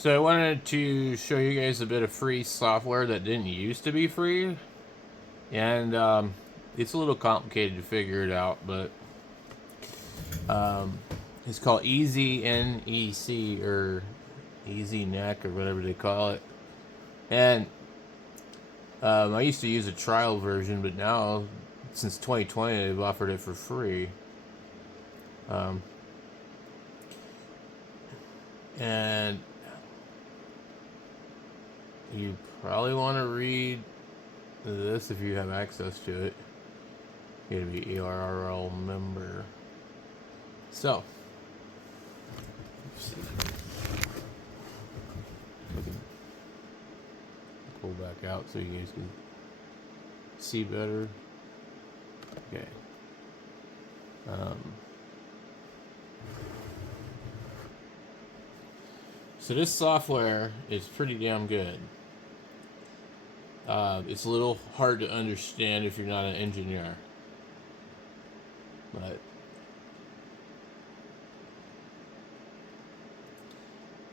So I wanted to show you guys a bit of free software that didn't used to be free. And it's a little complicated to figure it out, but it's called EZNEC or EasyNEC or whatever they call it. And I used to use a trial version, but now, since 2020, they've offered it for free. And you probably want to read this if you have access to it. You gotta be ERRL member. So, let's see. Pull back out so you guys can see better. Okay. So this software is pretty damn good. It's a little hard to understand if you're not an engineer. But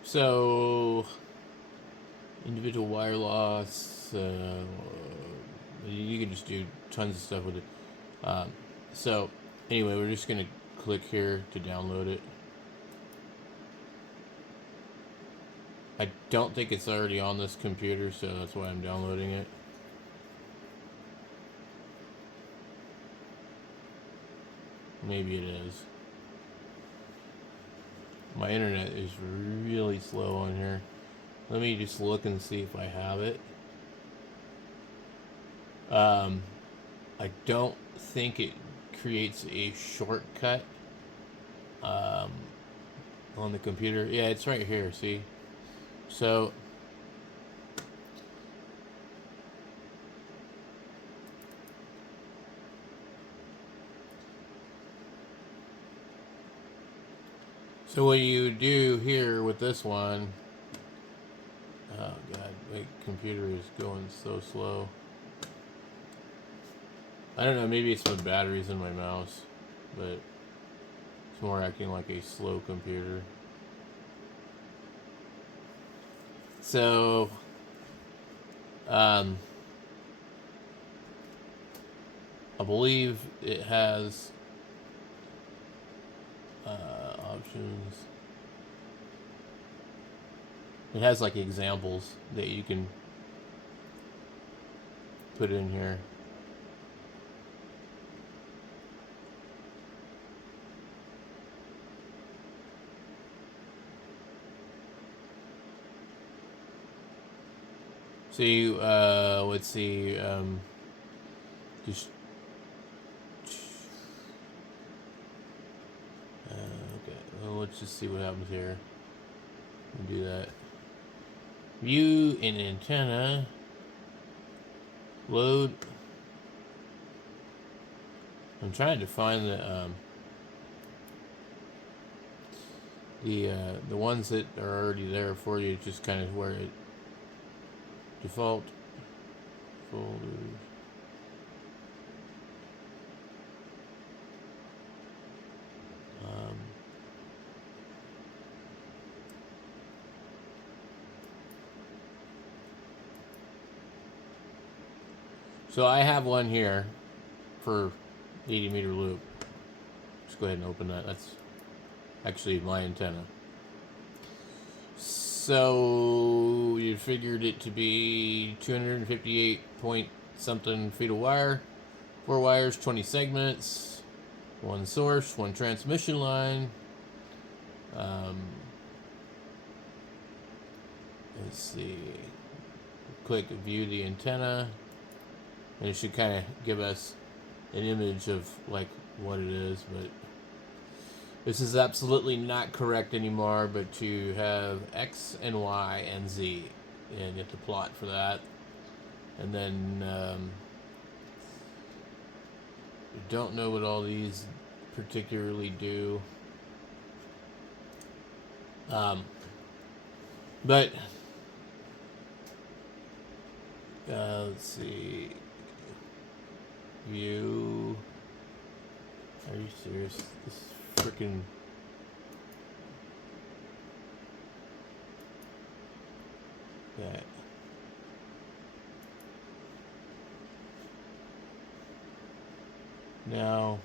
so individual wire loss, you can just do tons of stuff with it. So anyway, we're just gonna click here to download it. I don't think it's already on this computer, so that's why I'm downloading it. Maybe it is. My internet is really slow on here. Let me just look and see if I have it. I don't think it creates a shortcut on the computer. Yeah, it's right here, see? So what you do here with this one, oh god, my computer is going so slow. I don't know, maybe it's the batteries in my mouse, but it's more acting like a slow computer. So, I believe it has options. It has like examples that you can put in here. So you, let's see, just, okay, well, let's just see what happens here. We'll do that. View an antenna, load. I'm trying to find the ones that are already there for you, just kind of where it default folders. So I have one here for 80 meter loop. Just go ahead and open that. That's actually my antenna. So you figured it to be 258 point something feet of wire, 4 wires, 20 segments, 1 source, 1 transmission line. Let's see. Click view the antenna, and it should kind of give us an image of like what it is, but this is absolutely not correct anymore, but to have X and Y and Z, and you have to plot for that. And then don't know what all these particularly do. But let's see. View. Are you serious? This freaking. Okay. Now,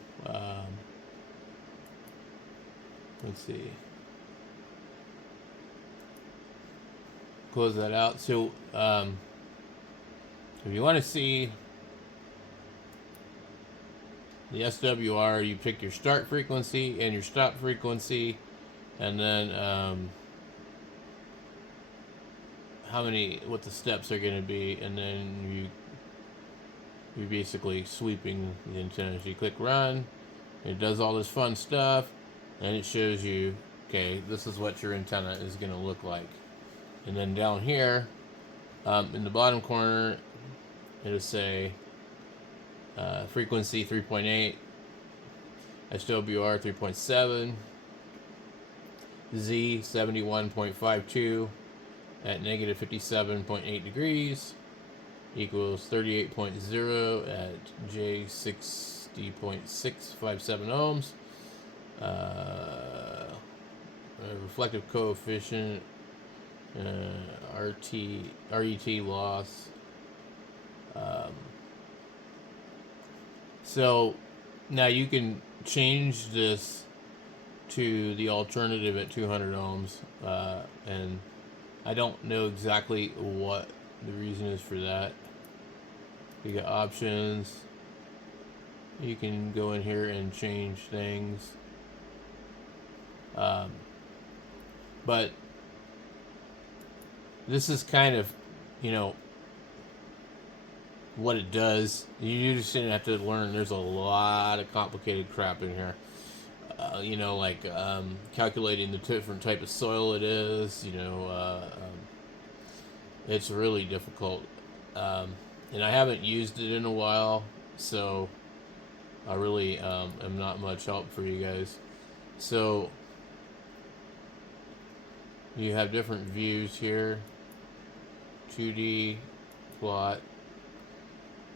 let's see. Close that out. So, if you want to see the SWR, you pick your start frequency and your stop frequency, and then what the steps are going to be, and then you're basically sweeping the antenna. So you click run, it does all this fun stuff, and it shows you, okay, this is what your antenna is going to look like. And then down here, in the bottom corner, it'll say frequency 3.8, SWR 3.7, Z 71.52 at negative 57.8 degrees equals 38.0 at J 60.657 ohms. Reflective coefficient, RET loss. So now you can change this to the alternative at 200 ohms, and I don't know exactly what the reason is for that. You got options. You can go in here and change things. But this is kind of, what it does. You just didn't have to learn. There's a lot of complicated crap in here. Like calculating the different type of soil it is. It's really difficult. And I haven't used it in a while, so I really am not much help for you guys. So you have different views here. 2D plot,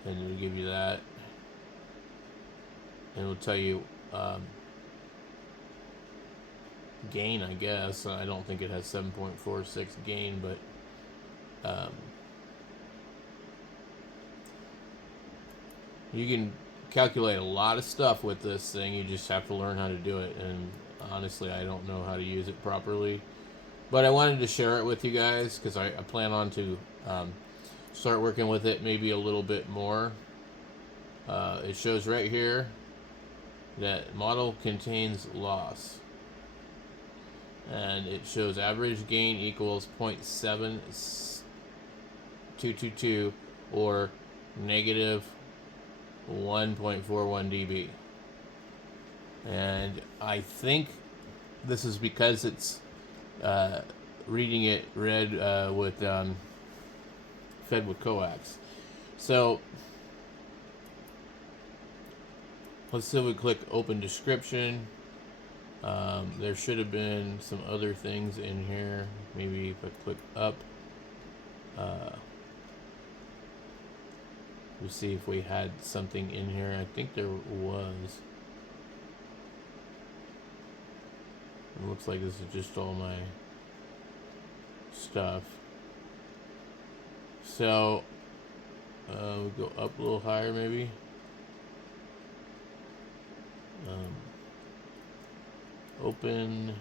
and it'll give you that, and it'll tell you gain, I guess. I don't think it has 7.46 gain, but you can calculate a lot of stuff with this thing. You just have to learn how to do it, and honestly, I don't know how to use it properly, but I wanted to share it with you guys because I plan on to start working with it maybe a little bit more. It shows right here that model contains loss, and it shows average gain equals 0.7222 or negative 1.41 dB. And I think this is because it's reading it read with fed with coax. So let's see if we click open description. There should have been some other things in here. Maybe if I click up, we'll see if we had something in here. I think there was. It looks like this is just all my stuff. So we'll go up a little higher maybe. Open.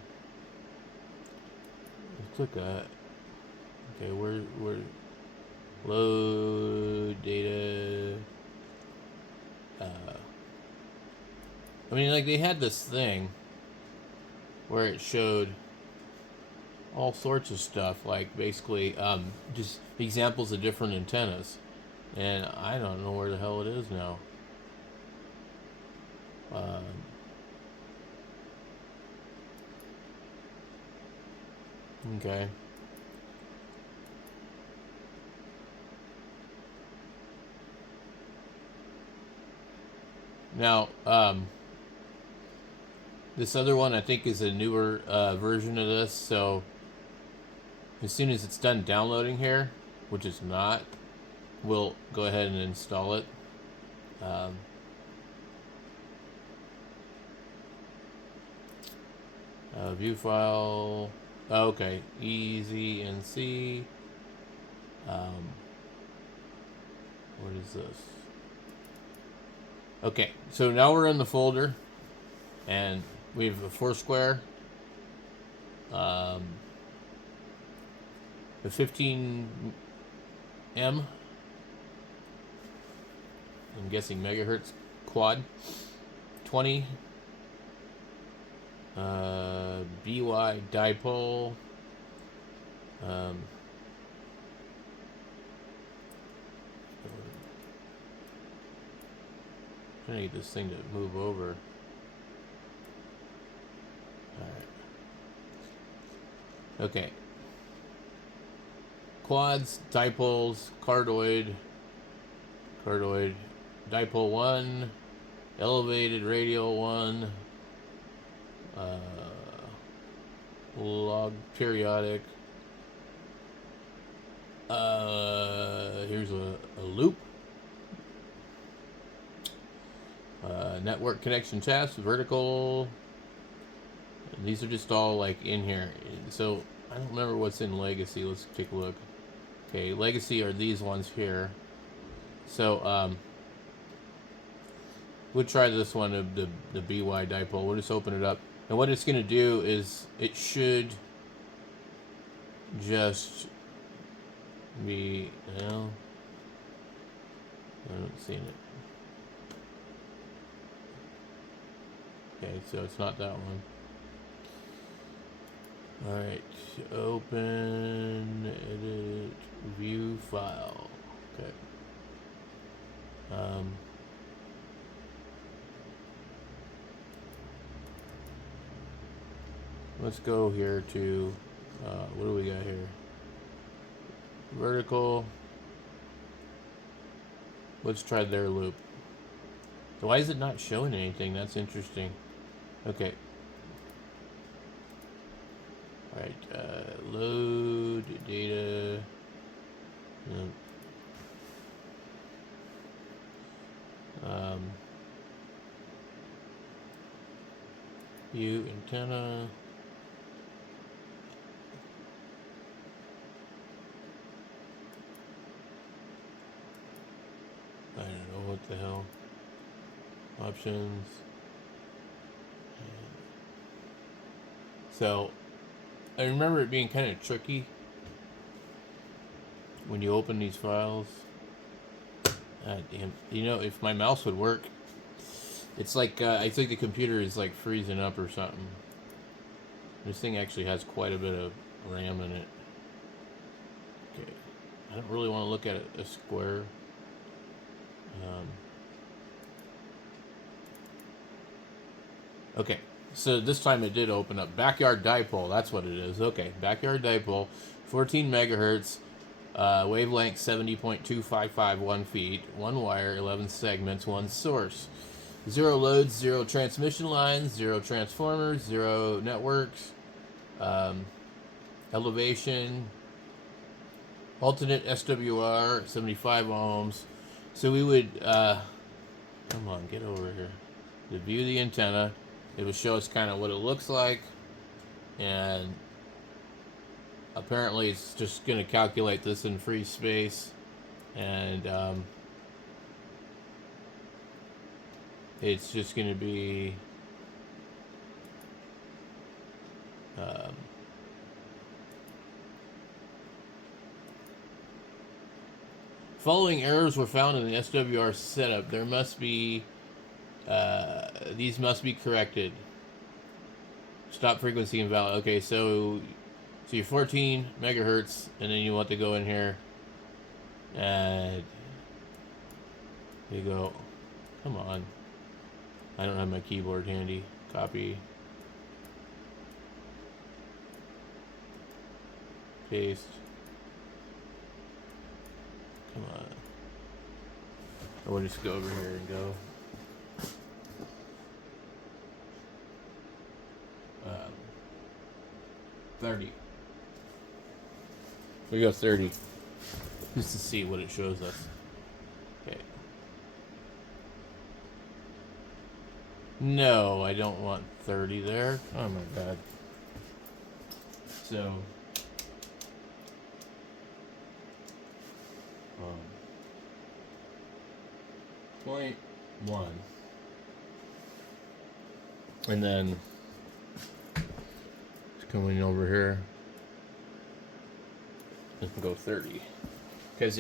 Let's look at. Okay, we're load data. I mean, like, they had this thing where it showed all sorts of stuff, like basically just examples of different antennas, and I don't know where the hell it is now. Okay. Now, this other one I think is a newer version of this, so as soon as it's done downloading here, which is not, we'll go ahead and install it. View file. Okay, EZNEC. What is this? Okay, so now we're in the folder, and we have a Foursquare, the 15M, I'm guessing megahertz quad, 20 BY dipole, trying to get this thing to move over. Alright. Okay. Quads, dipoles, cardioid, dipole 1, elevated radial 1, log periodic. Here's a loop. Network connection task, vertical. And these are just all like in here. So I don't remember what's in legacy. Let's take a look. Okay, legacy are these ones here. So we'll try this one, the BY dipole. We'll just open it up. And what it's going to do is it should just be, well, I haven't seen it. Okay, so it's not that one. Alright, open, edit, view file. Okay. Let's go here to, what do we got here? Vertical. Let's try their loop. So why is it not showing anything? That's interesting. Okay. Alright, load data. View antenna. I don't know what the hell. Options. So, I remember it being kind of tricky when you open these files. God damn. You know, if my mouse would work, it's like, I think the computer is like freezing up or something. This thing actually has quite a bit of RAM in it. Okay. I don't really want to look at a square. Okay, so this time it did open up. Backyard dipole, that's what it is. Okay, backyard dipole, 14 megahertz, wavelength 70.2551 feet, one wire, 11 segments, one source. 0 loads, 0 transmission lines, 0 transformers, 0 networks, elevation, alternate SWR, 75 ohms. So we would, come on, get over here. To view the antenna, it will show us kind of what it looks like, and apparently it's just going to calculate this in free space, and it's just going to be following errors were found in the SWR setup. There must be these must be corrected. Stop frequency invalid. Okay, so you're 14 megahertz, and then you want to go in here, and you go. Come on, I don't have my keyboard handy. Copy, paste. Come on. Or we'll just go over here and go. 30. We go 30. Just to see what it shows us. Okay. No, I don't want 30 there. Oh my god. So 0.1. And then coming over here, it can go 30. Because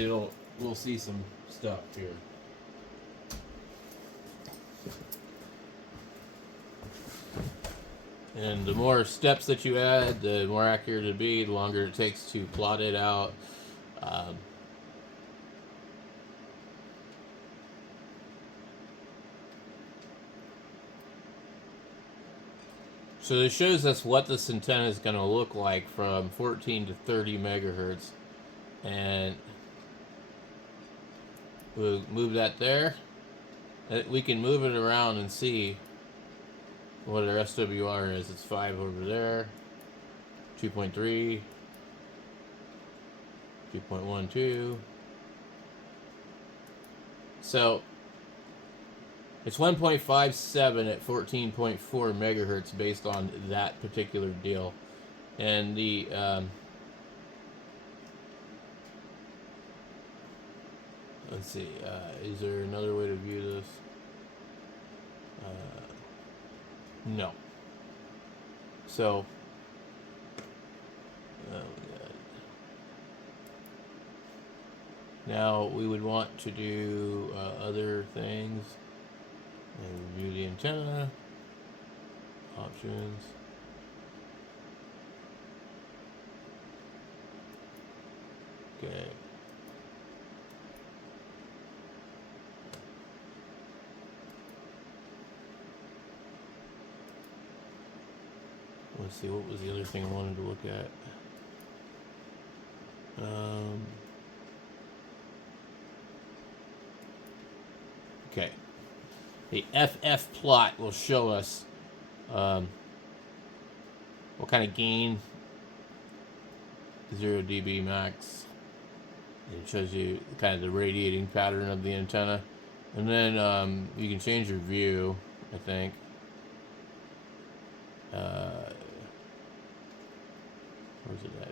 we'll see some stuff here. And the more steps that you add, the more accurate it'll be, the longer it takes to plot it out. So this shows us what this antenna is going to look like from 14 to 30 megahertz. And we'll move that there. We can move it around and see what our SWR is. It's 5 over there, 2.3, 2.12. So it's 1.57 at 14.4 megahertz based on that particular deal. And the let's see, is there another way to view this? No. So, oh God. Now we would want to do other things. And review the antenna. Options. Okay. Let's see, what was the other thing I wanted to look at? Okay. The FF plot will show us what kind of gain, 0 dB max. It shows you kind of the radiating pattern of the antenna. And then you can change your view, I think. Where's it at?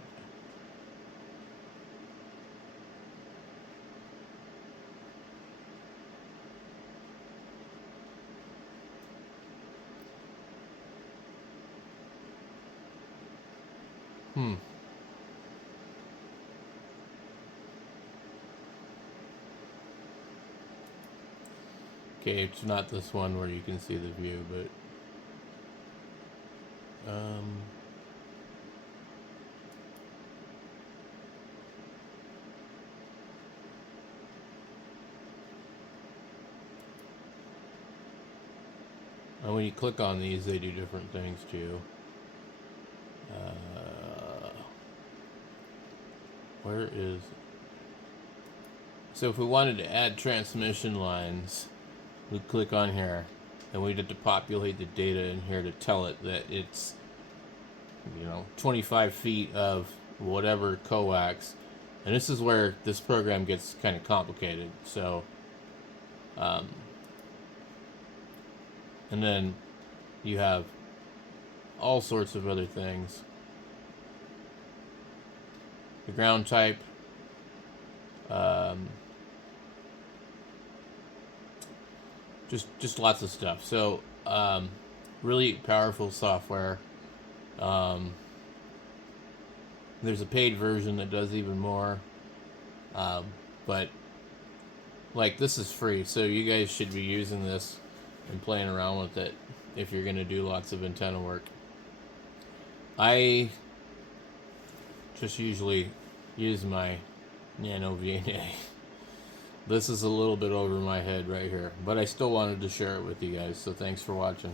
Okay, it's not this one where you can see the view, but and when you click on these, they do different things too. Where is... So if we wanted to add transmission lines, we'd click on here, and we'd have to populate the data in here to tell it that it's, 25 feet of whatever coax. And this is where this program gets kind of complicated. So, and then you have all sorts of other things. The ground type, just lots of stuff. So really powerful software. There's a paid version that does even more, but like this is free, so you guys should be using this and playing around with it if you're going to do lots of antenna work. I just usually use my Nano VNA. This is a little bit over my head right here, but I still wanted to share it with you guys, so thanks for watching.